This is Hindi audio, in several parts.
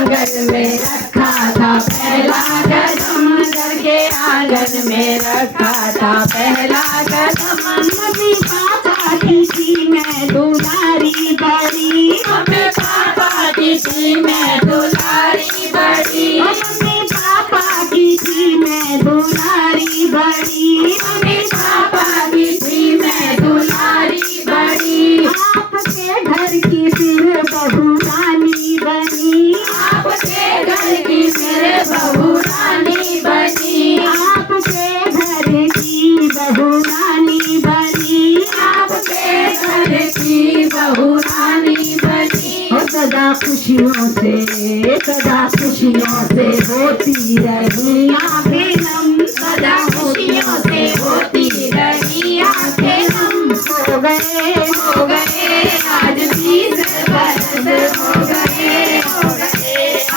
आंगन में रखा था पहला कदम, घर के आंगन में रखा था पहला कदम। मम्मी पापा की थी मैं दुलारी बड़ी, मम्मी पापा की थी मैं दुलारी बड़ी, मम्मी पापा की थी मैं दुलारी बड़ी, मम्मी पापा की थी मैं दुलारी बड़ी। आपके घर की फिर बहू रानी बनी, आपके घर की फिर बहू रानी बनी, आपके घर की बहू रानी बनी, आपके घर की बहू रानी बनी। और सदा खुशियों से होती रही आंखें नम, सदा खुशियों से होती रही आंखें नम। हो गए आज 20 बरस हो गए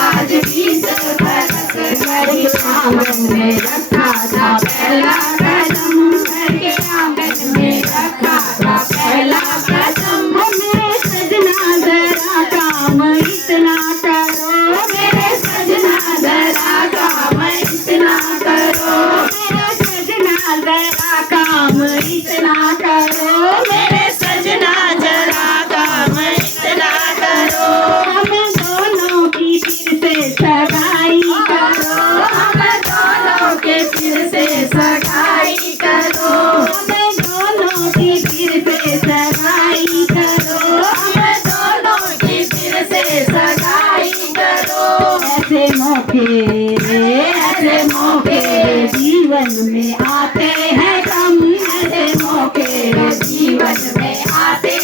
आज 20 बरस। घर के आंगन में रखा था पहला कदम, घर के आंगन में रखा था पहला कदम। मेरे सजना जरा काम इतना करो, मेरे सजना जरा काम इतना करो, मेरे सजना जरा काम इतना करो, मेरे सजना जरा काम इतना करो। हम दोनों की फिर से सगाई करो, हम दोनों के फिर से सगाई करो, हम दोनों की फिर से सगाई करो, हम दोनों की फिर से सगाई करो। ऐसे मौके जीवन में आते हैं कम, ऐसे मौके जीवन में आते